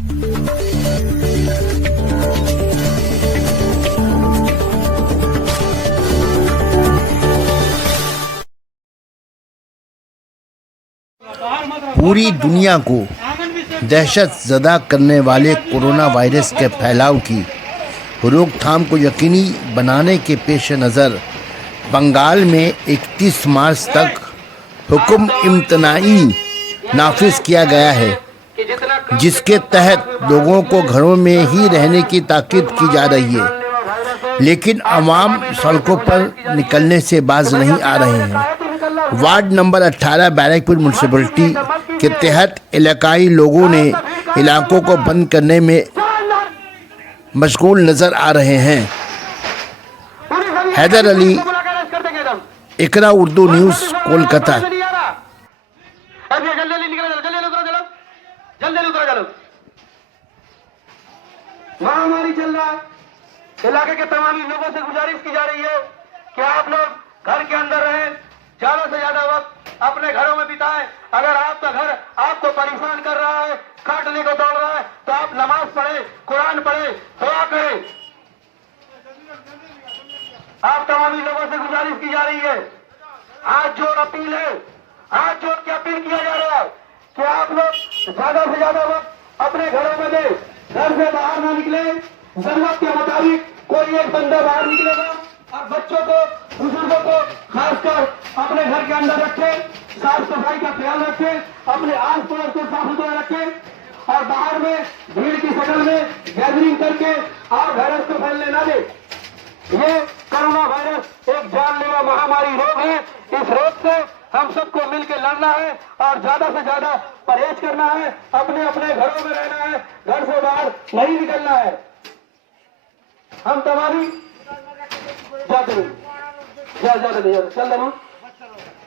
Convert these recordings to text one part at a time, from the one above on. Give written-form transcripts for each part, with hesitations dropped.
पूरी दुनिया को दहशत ज़दा करने वाले कोरोना वायरस के फैलाव की रोकथाम को यकीनी बनाने के पेश नज़र बंगाल में 31 मार्च तक हुक्म इम्तनाई नाफिज किया गया है, जिसके तहत लोगों को घरों में ही रहने की ताकीद की जा रही है। लेकिन आवाम सड़कों पर निकलने से बाज नहीं आ रहे हैं। वार्ड नंबर 18 बैरकपुर म्यूनसिपलिटी के तहत इलाकाई लोगों ने इलाकों को बंद करने में मशगूल नज़र आ रहे हैं। हैदर अली, इकरा उर्दू न्यूज़, कोलकाता। महामारी चल रहा है, इलाके के तमाम लोगों से गुजारिश की जा रही है कि आप लोग घर के अंदर रहें, ज्यादा से ज्यादा वक्त अपने घरों में बिताएं। अगर आपका घर आपको परेशान कर रहा है, काटने को दौड़ रहा है, तो आप नमाज पढ़े, कुरान पढ़े, दुआ करें। आप तमाम लोगों से गुजारिश की जा रही है, हाथ जोड़ अपील है, हाथ जोड़ के अपील किया जा रहा है कि आप लोग ज्यादा से ज्यादा वक्त अपने घरों में दें, घर से बाहर ना निकले। जरूरत के मुताबिक कोई एक बंदा बाहर निकलेगा और बच्चों को, बुजुर्गों को खासकर अपने घर के अंदर रखें, साफ सफाई का ख्याल रखें, अपने आस पड़ोस को साफ सुथरा रखें और बाहर में भीड़ की शक्ल में गैदरिंग करके और वायरस को फैलने ना दे। ये कोरोना वायरस एक जानलेवा महामारी रोग है। इस रोग से हम सबको मिलकर लड़ना है और ज्यादा से ज्यादा परहेज करना है, अपने अपने घरों में रहना है, घर से बाहर नहीं निकलना है। हम तमामी जाते चल रहे।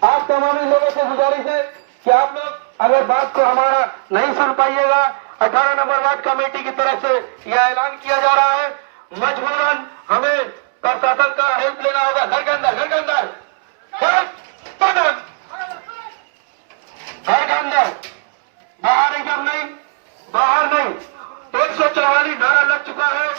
आप तमामी लोगों से गुजारिश है कि आप लोग अगर बात को हमारा नहीं सुन पाइएगा, 18 नंबर वार्ड कमेटी की तरफ से यह ऐलान किया जा रहा है, मजबूरन हमें प्रशासन का हेल्प लेना होगा। घर के अंदर, घर के अंदर, घर के अंदर, बाहर एकदम नहीं, बाहर नहीं। 144 धारा लग चुका है।